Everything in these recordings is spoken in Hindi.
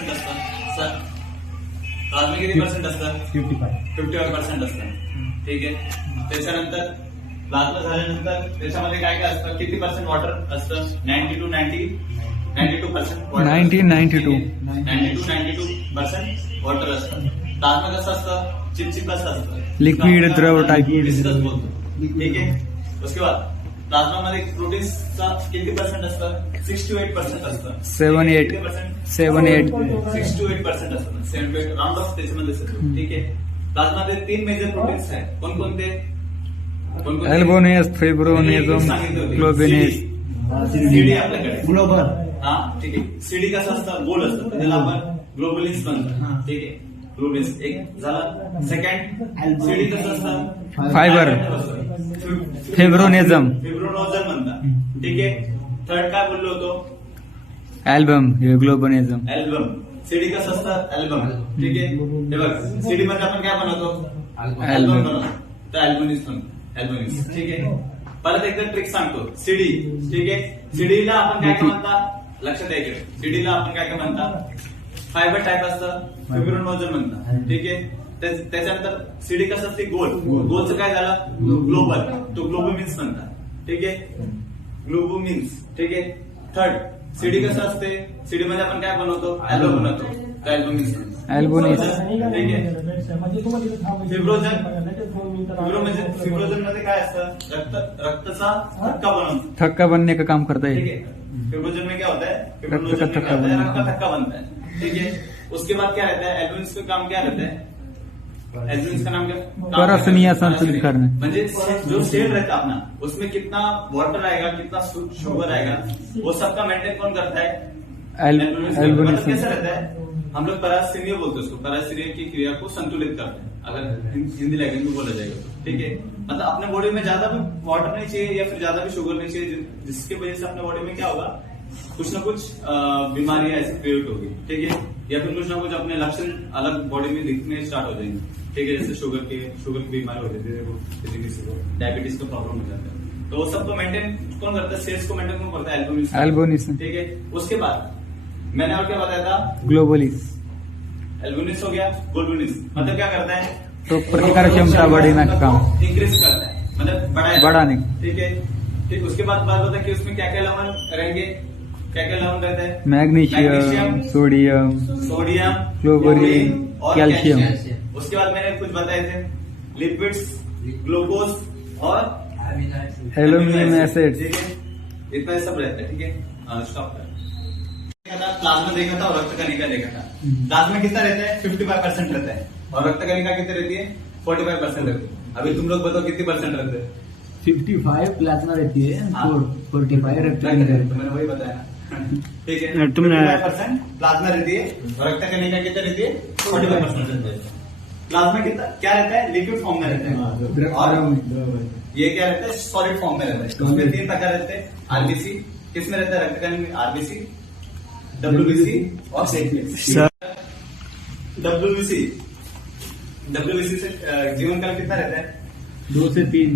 पर्सेंट असतं सर? प्लाझ्मा किती पर्सेंट असतं? 55% असतं. ठीक आहे. त्याच्यानंतर प्लाझ्मा झाल्यानंतर त्याच्यामध्ये काय काय असतं? किती पर्सेंट वॉटर असतं? 92% 92% वॉटर असतं. प्लाझ्मा कसं असतं? चिपचिप कसं असतं? लिक्विड द्रव टाइप. विस्कस बोलतो. ठीक आहे. उसके बाद प्लाझ्मा मध्ये प्रोटीन्सचा किती पर्सेंट असतं? 6 to 8% असतं. 7-8 6 to 8% असतं. 7 to 8 राउंड ऑफ त्याच्यामध्ये असतं. ठीक आहे. प्लाझ्मामध्ये 3 मेजर प्रोटीन्स आहेत. कोणकोणते? अल्बोनेस, फिब्रोनेझम, ग्लोबिनेस. सीडी आपल्याकडे ग्लोबल. हा ठीक आहे. सीडी कसं असतं? गोल असतं. त्याला आपण ग्लोबुलिन्स म्हणतो. ठीक आहे. ग्लोबुलिन्स एक झाला. सेकंड सीडी कसं असतं? फायबर. फिब्रोनेझम म्हणतात. ठीक आहे. थर्ड काय बोललो होतो? अल्बम, ग्लोबोनेझम. अल्बम. सीडी कसं असतं? अल्बम. ठीक आहे. हे बघ सीडी मध्ये आपण काय बनवतो? अल्बम बनवतो. तर अल्बोनिस बनतो. अल्बोनिस. ठीक आहे. परत एकदा ट्रिक सांगतो. सीडी. ठीक आहे. सीडीला आपण काय म्हणतात? लक्षात द्यायचं. सीडीला आपण काय म्हणतात? फायबर टाईप असतं. फिब्रोनोझल म्हणतात. ठीक आहे. त्याच्यानंतर सीडी कसं असते? गोल. गोलचं काय झालं? ग्लोबल. तो ग्लोबोमिन्स म्हणतात. ठीक आहे. ग्लोबोमिन्स. ठीक आहे. थर्ड सीडी कसं असते? सीडी मध्ये आपण काय बनवतो? अल्बम बनवतो. अल्बोमिन्स. अल्बोनिस. ठीक आहे. फिब्रोजन मध्ये काय असतं? रक्तचा थक्का बनवतो. थक्का बनने का काम करता ठीक है. है. फिब्रोजन में क्या होता है? रक्त का फिब्रोनोजन में क्या थक्का होता है? बनता रक्त का थक्का बनता है. ठीक है. उसके बाद क्या रहता है? एल्बुमिन्स का काम क्या रहता है? एल्बुमिन्स का नाम क्या? परसनीय संतुलित करने. म्हणजे जो सेल रहता है अपना, उसमें कितना वाटर आएगा, कितना शुगर आएगा, वो सबका मेंटेन कौन करता है? एल्बुमिन्स. मतलब कैसा रहता है? हम लोग परास्थीनिय बोलते हैं उसको. परास्थीनिय की क्रिया को संतुलित करते हैं, अगर हिंदी लैंग्वेज में बोला जाएगा तो. ठीक है. मतलब अपने बॉडी में ज्यादा भी वाटर नहीं चाहिए या फिर ज्यादा भी शुगर नहीं चाहिए, जिसकी वजह से अपने बॉडी में क्या होगा? कुछ ना कुछ बीमारियां ऐसे क्रिएट होगी. ठीक है. या फिर कुछ ना कुछ अपने लक्षण अलग बॉडी में दिखने स्टार्ट हो जाएंगे. ठीक है. जैसे शुगर की बीमारी हो जाती है, किसी को डायबिटीज का प्रॉब्लम हो जाता है. तो वो सबको मेंटेन कौन करता है? सेल्स को मेंटेन कौन करता है? एल्बुमिन्स. एल्बोनिस. ठीक है. उसके बाद मैंने और क्या बताया था? ग्लोबुलिस. एल्बुमिन्स हो गया. ग्लोबुलिन्स मतलब क्या करता है? तो प्रतिकार क्षमता बढ़ाने का काम. इंक्रीज करता है, मतलब बढ़ाने. ठीक है. ठीक. उसके बाद बात होता है कि उसमें क्या क्या लवण रहेंगे? क्या क्या लवण रहता है? मैग्नीशियम, सोडियम, क्लोरीन, और कैल्शियम. उसके बाद मैंने कुछ बताए थे लिपिड्स, ग्लूकोज और एल्यूमिनियम एसिड. ठीक है. इतना सब रहता है. ठीक है. स्टॉप कर. प्लाज्मा देखा था और रक्त कणिका देखा था. प्लाज्मा कितना रहता है? 55% रहता है. और रक्त कणिका कितनी रहती है? 45% रहती है. अभी तुम लोग बताओ कितनी परसेंट रहते हैं? 55 प्लाज्मा रहती है, 45 रक्त तो मैंने वही बताया. ठीक है. तुमने 55% प्लाज्मा रहती है और रक्त कणिका कितनी रहती है? 45% रहती है. प्लाज्मा कितना क्या रहता है? लिक्विड फॉर्म में रहता है. और ये क्या रहता है? सॉलिड फॉर्म में रहता है. उसमें 3 प्रकार रहते हैं. आरबीसी किसमें रहता है? रक्त कणिका. आरबीसी, डब्ल्यूबीसी और सेक्स. डब्ल्यूबीसी से जीवन काल कितना रहता है? 2 से 3.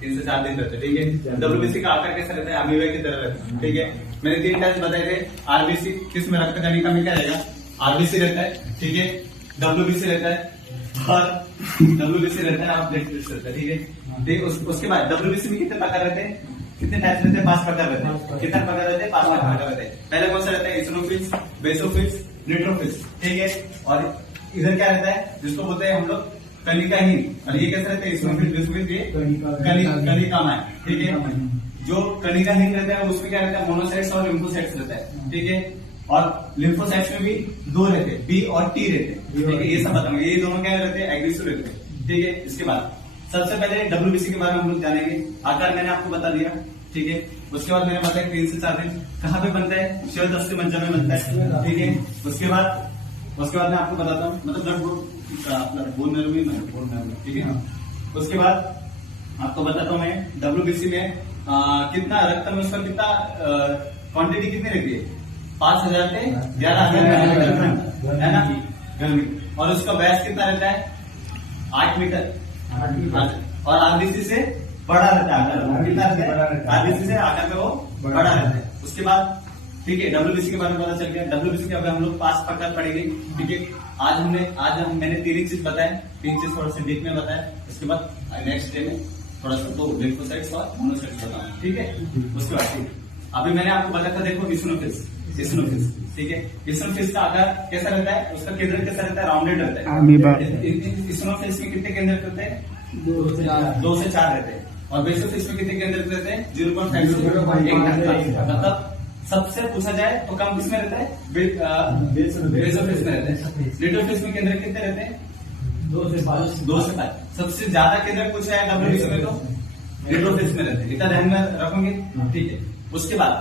3 से 4 दिन रहते हैं. ठीक है. डब्ल्यूबीसी का आकार कैसा रहता है? अमीबा की तरह रहता है. ठीक है. मैंने 3 टाइप्स बताए थे. आरबीसी किसमें? रक्त कणिका में क्या रहेगा? आरबीसी रहता है. ठीक है. डब्ल्यूबीसी रहता है और डब्ल्यूबीसी रहता है और ब्लड रहता है. ठीक है. ठीक. उसके बाद डब्ल्यूबीसी में कितने प्रकार रहते हैं? कितने टाइप्स रहते हैं? 5 प्रकार रहते हैं. कितने प्रकार रहते हैं? 5 प्रकार रहते हैं. पहले कौन सा रहता है? इसिनोफिल्स, बेसोफिल्स, न्यूट्रोफिल्स. ठीक है. और इधर क्या रहता है? जिसको बोलते हैं हम लोग कणिकाहीन. और ये कैसे रहते हैं? इसिनोफिल्स, बेसोफिल्स, ये कणिकामय. ठीक है. जो कणिकाहीन रहता है उसमें क्या रहता है? मोनोसाइट्स और लिम्फोसाइट्स रहता है. ठीक है. और लिम्फोसाइट्स में भी 2 रहते हैं, बी और टी रहते हैं. ठीक है. ये सब बताऊंगा. ये दोनों क्या रहते हैं? एग्रेसिव रहते हैं. ठीक है. इसके बाद सबसे पहले डब्ल्यूबीसी के बारे में हम लोग जानेंगे. आकार मैंने आपको बता दिया. ठीक है. उसके बाद मैंने बताया 3 से 4 दिन कहाँ पे बनता है? शिव अस्थि मज्जा में बनता है. ठीक है. उसके बाद मैं आपको बताता हूँ, मतलब ब्लड बोन नर्व में, बोन नर्व. ठीक है. उसके बाद आपको बताता हूँ मैं डब्ल्यूबीसी में कितना रक्त में उसका कितना क्वांटिटी कितनी रहती है? 5000 से 11000 है ना गर्मी. और उसका व्यास कितना रहता है? 8 मीटर. और आरबीसी से बड़ा रहता है. कितना रहता है? आरबीसी से आकार में वो बड़ा रहता है. उसके बाद ठीक है। डब्ल्यूबीसी के बारे में पता चल गया। डब्ल्यूबीसी के अब हम लोग 5 प्रकार पढ़ेंगे, ठीक है। मैंने 3 चीज बताया, 3 चीज थोड़ा सा डीप में बताया। उसके बाद नेक्स्ट डे में थोड़ा सा 2 लिम्फोसाइट्स और मोनोसाइट्स बताऊंगा, ठीक है। उसके बाद ठीक, अभी मैंने आपको बताया था, देखो इसिनोफिल्स, ठीक है। इसिनोफिल्स का आकार कैसा रहता है, उसका केंद्र कैसा रहता है, राउंडेड रहता है। अमीबा। इसिनोफिल्स में कितने केंद्र रहते हैं, 2 से 4 रहते हैं। और बेसोफिल्स में कितने केंद्र रहते हैं, 0.5 से 1। मतलब सबसे पूछा जाए तो कम किसमें रहता है, बेसोफिल्स में रहता है। लिटोफिल्स में केंद्र कितने रहते हैं, 2 से 5। सबसे ज्यादा केंद्र पूछा है डब्ल्यूबीसी में तो लिटोफिल्स में रहते हैं, इतना ध्यान में रखोगे, ठीक है। उसके बाद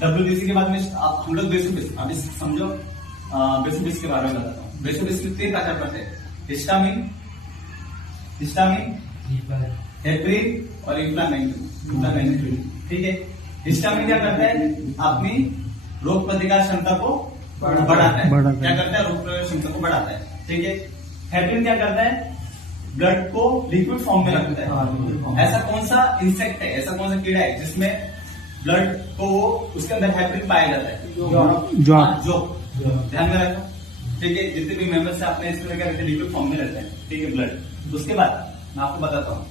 डब्ल्यूबीसी के बाद में हम लोग बेसोफिल्स, अभी समझो बेसोफिल्स के बारे में बताता हूँ। बेसोफिल्स में 3 प्रकार पड़ते हैं, हिस्टामिन, हेपरिन और इंफ्लामेटरी, ठीक है। हिस्टामिन क्या करता है, अपनी रोग प्रतिकार क्षमता को बढ़ाता है। क्या करता है, रोग प्रतिकार क्षमता को बढ़ाता है, ठीक है। हेपरिन क्या करता है, ब्लड को लिक्विड फॉर्म में रखता है। ऐसा कौन सा इंसेक्ट है, ऐसा कौन सा कीड़ा है जिसमें ब्लड को उसके अंदर हेपरिन पाया जाता है, जो ध्यान में रखो, ठीक है। जितने भी मेंबर्स है अपने इसमें क्या रहते हैं, लिक्विड फॉर्म में रहता है, ठीक है, ब्लड। उसके बाद मैं आपको बताता हूँ,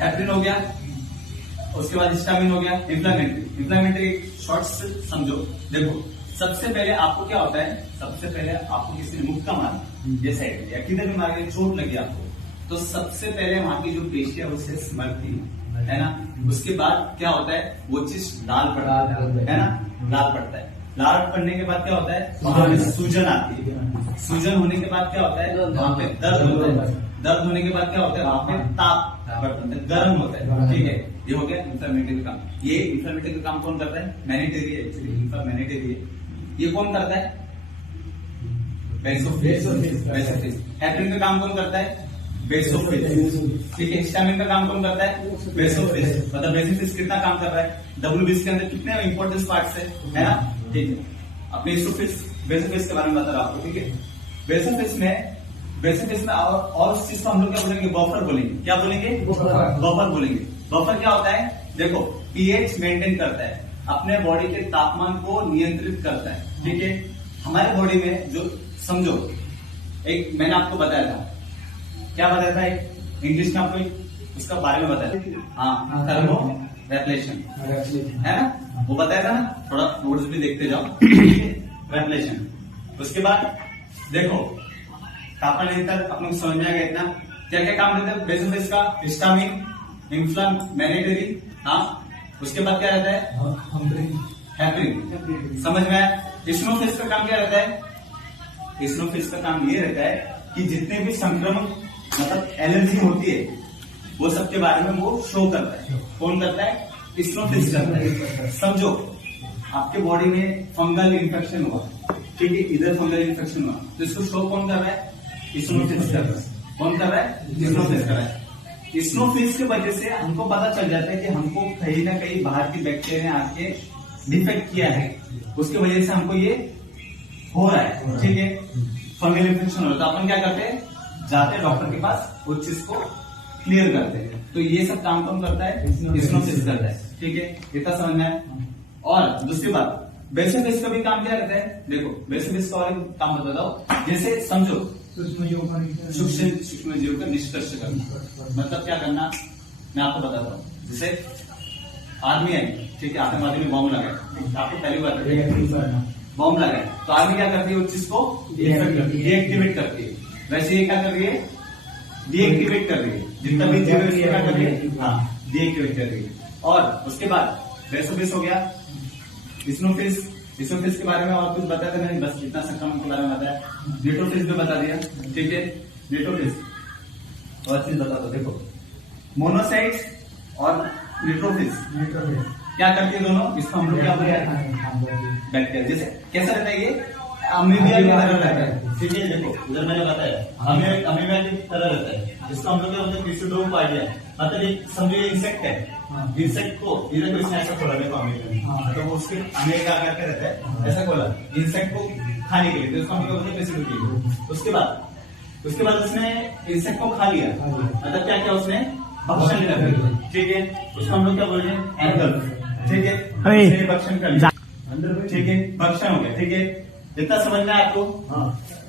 हेपरिन हो गया, उसके बाद हिस्टामिन हो गया। इंफ्लामेटरी शॉर्ट से समझो, देखो सबसे पहले आपको क्या होता है, सबसे पहले आपको किसी ने मुक्का मारा, ये साइड या किधर भी मार के चोट लगी आपको, तो सबसे पहले वहां की जो पेशी है वो शेष मरती है ना। उसके बाद क्या होता है, वो चीज लाल पड़ता है ना, लाल पड़ता है। लाल पड़ने के बाद क्या होता है, वहां पे सूजन आती है। सूजन होने के बाद क्या होता है, वहां पे दर्द होता है। दर्द होने के बाद क्या होता है, वहां पे ताप बढ़ता है, गर्म होता है, ठीक है। ये हो गया इंफ्लेमेटरी का काम। ये इंफ्लेमेटरी का काम कौन करता है, मैनेटरी है, एक्चुअली इंफ्लेमेटरी है। ये कौन करता है, बेसोफिल्स। हेपरिन का काम कौन करता है, बेसोफिल्स, ठीक है। हिस्टामिन का काम कौन करता है, बेसोफिल्स। मतलब बेसोफिल्स कितना काम कर रहा है, डब्ल्यूबीसी के अंदर कितने इंपॉर्टेंट पार्ट्स है ना, ठीक है। अपने बेसोफिल्स के बारे में बता रहा हूं आपको, ठीक है। बेसोफिल्स में और उस चीज को हम लोग क्या बोलेंगे, बफर बोलेंगे। क्या बोलेंगे, बफर बोलेंगे। बफर क्या होता है, देखो पीएच मेंटेन करता है, अपने बॉडी के तापमान को नियंत्रित करता है, ठीक है। हमारे बॉडी में जो समझो, एक मैंने आपको बताया था, क्या बताया था, एक इंग्लिश में आपको उसका बारे में बताया, हाँ, थर्मो रेगुलेशन है ना, वो बताया था ना। थोड़ा नोट्स भी देखते जाओ, रेगुलेशन। उसके बाद देखो तापमान नियंत्रण अपने को समझ में आ गया इतना। क्या क्या काम रहता है बेसोफिल्स का, हिस्टामिन, इंफ्लेमेटरी, हाँ। उसके बाद क्या रहता है, हेपरिन, समझ में आया। इसिनोफिल्स का काम क्या रहता है, इसिनोफिल्स का काम ये रहता है कि जितने भी संक्रमण मतलब एलर्जी होती है वो सबके बारे में वो शो करता है। कौन करता है, इसिनोफिल्स करता है। समझो आपके बॉडी में फंगल इन्फेक्शन हुआ, ठीक है, इधर फंगल इन्फेक्शन हुआ, तो इसको शो कौन कर रहा है, इसिनोफिल्स कर रहा है। कौन कर रहा है, इसिनोफिल्स कर रहा है। इसिनोफिल्स की वजह से हमको पता चल जाता है कि हमको कहीं ना कहीं बाहर की बैक्टीरिया ने आके डिफेक्ट किया है, उसकी वजह से हमको ये हो रहा है, ठीक है, फंगल इन्फेक्शन हो रहा है। तो अपन क्या करते हैं, जाते हैं डॉक्टर के पास, उस चीज को क्लियर करते हैं। तो ये सब काम कौन करता है, इसिनोफिल्स करता है, ठीक है, इतना समझ में आया। और दूसरी बात, बेसोफिल्स का भी काम क्या रहता है, देखो बेसोफिल्स का और काम बताता हूं। जैसे समझो सूक्ष्म जीव का निष्कर्ष करना, मतलब क्या करना, मैं आपको बताता हूँ। जैसे आर्मी आई, ठीक है, आतंकवादी में बॉम्ब लगाए, आपको पहली बार बॉम्ब लगाए, तो आर्मी क्या करती है, उस चीज को डीएक्टिवेट करती है। वैसे ये क्या कर रही है, डीएक्टिवेट कर रही है, जितना भी जीव है क्या कर रही है, हाँ, डीएक्टिवेट कर रही है। और उसके बाद बेसोफिल्स हो गया, इसिनोफिल्स के बारे में और कुछ बताया था मैंने, बस इतना संक्रमण के बारे में बताया। लिटोफिल्स भी बता दिया, ठीक है। लिटोफिल्स और चीज बता दो, देखो मोनोसाइट्स और लिटोफिल्स क्या करती है दोनों, इसको हम लोग क्या बोलते हैं, बैक्टीरिया। जैसे कैसा रहता है ये, अमीबिया की तरह रहता है, ठीक है। देखो उधर मैंने बताया अमीबिया की तरह रहता है, इसको हम लोग क्या बोलते हैं, पिस्यूडोकार्डिया। मतलब एक समझो ये इंसेक्ट है, इंसेक्ट को इधर को इसने ऐसा खोला, देखो अमीबिया, तो वो उसके अमीबिया का आकार रहता है, ऐसा खोला इंसेक्ट को खाने के लिए, तो उसको हम लोग बोलते हैं पिस्यूडोकार्डिया। उसके बाद उसने इंसेक्ट को खा लिया, मतलब क्या क्या उसने भक्षण कर लिया, ठीक है, उसको हम लोग क्या बोल रहे हैं, एंगल, ठीक है, भक्षण कर लिया। ठीक है, फंक्शन हो गया। ठीक है, इतना समझ में आया आपको?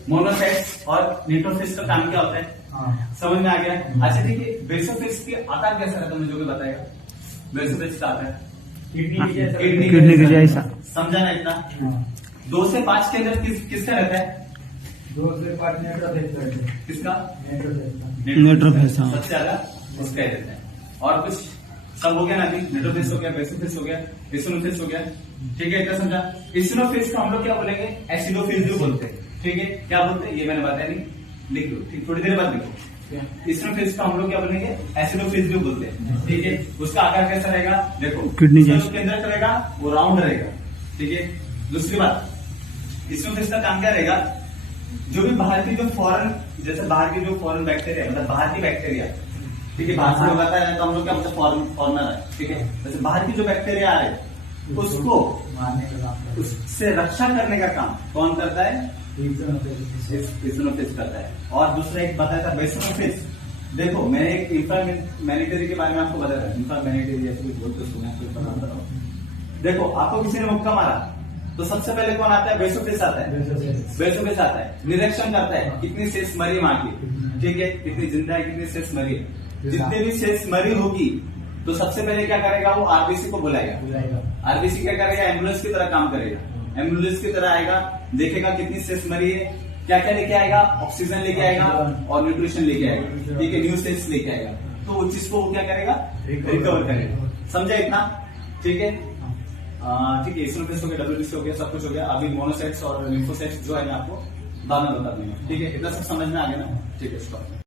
मोनोसाइट्स और न्यूट्रोफिल्स का काम क्या होता है, समझ में आ गया? अच्छा ठीक है, बेसोफिल्स के आकार कैसा रहता है मुझे जो भी बताएगा? बेसोफिल्स का आकार किडनी के जैसा। समझा ना इतना? 2 से 5 के अंदर किसका रहता है? 2 से 5 नेट्रोफिल्स किसका? न्यूट्रोफिल्स, हाँ। सबसे ज्यादा उसका ही रहता है। और कुछ सब हो गया ना? अभी न्यूट्रोफिल्स हो गया, बेसोफिल्स हो गया, इसिनोफिल्स हो गया। ठीक है, इतना समझा? इसिनोफिल्स को हम लोग क्या बोलेंगे? एसिडोफिल्स भी बोलते हैं। ठीक है, क्या बोलते हैं ये मैंने बताया नहीं, लिख लो। ठीक, थोड़ी देर बाद लिखो। इसिनोफिल्स को हम लोग क्या बोलेंगे? एसिडोफिल्स भी बोलते हैं। ठीक है, उसका आकार कैसा रहेगा? देखो, किडनी उसका जैसा। जो केंद्रक रहेगा वो राउंड रहेगा। ठीक है, दूसरी बात, इसिनोफिल्स का काम क्या रहेगा? जो भी बाहर की जो फॉरेन, जैसे बाहर की जो फॉरेन बैक्टीरिया, मतलब बाहर की बैक्टीरिया, ठीक है, बाहर से लोग आता है तो हम लोग क्या बोलते हैं? फॉरनर है। ठीक है, जैसे बाहर की जो बैक्टीरिया है उसको मारने का काम उससे रक्षा करने का काम कौन करता है? इसिनोफिल्स करता है। और दूसरा एक बताया था बेसोफिल्स। देखो, मैंने एक इंफ्रामैनिटरी के बारे में आपको बताया था। इंफ्रामैनिटरी ऐसे कुछ बोलते सुना, देखो आपको किसी ने मुक्का मारा तो सबसे पहले कौन आता है? बेसोफिल्स आता है। बेसोफिल्स आता है, निरीक्षण करता है कितनी सेल्स मरी मार की। ठीक है, कितनी जिंदा है, कितनी सेल्स मरी है। जितने भी सेल्स मरी होगी तो सबसे पहले क्या करेगा? वो आरबीसी को बुलाएगा। आरबीसी क्या करेगा? एम्बुलेंस की तरह काम करेगा। एम्बुलेंस की तरह आएगा, देखेगा कितनी सेल्स मरी है, क्या क्या लेके आएगा? ऑक्सीजन लेके आएगा और न्यूट्रिशन लेके आएगा। ठीक है, न्यू सेल्स लेके आएगा, तो उस चीज को वो क्या करेगा? रिकवर करेगा। समझा इतना? ठीक है, ठीक है, इसिनोफिल्स हो गया, डब्ल्यूबीसी हो गया, सब कुछ हो गया। अभी मोनोसाइट्स और लिम्फोसाइट्स जो है मैं आपको बाद में बता दूंगा। ठीक है, इतना सब समझ में आ गया ना? ठीक है, स्टॉप।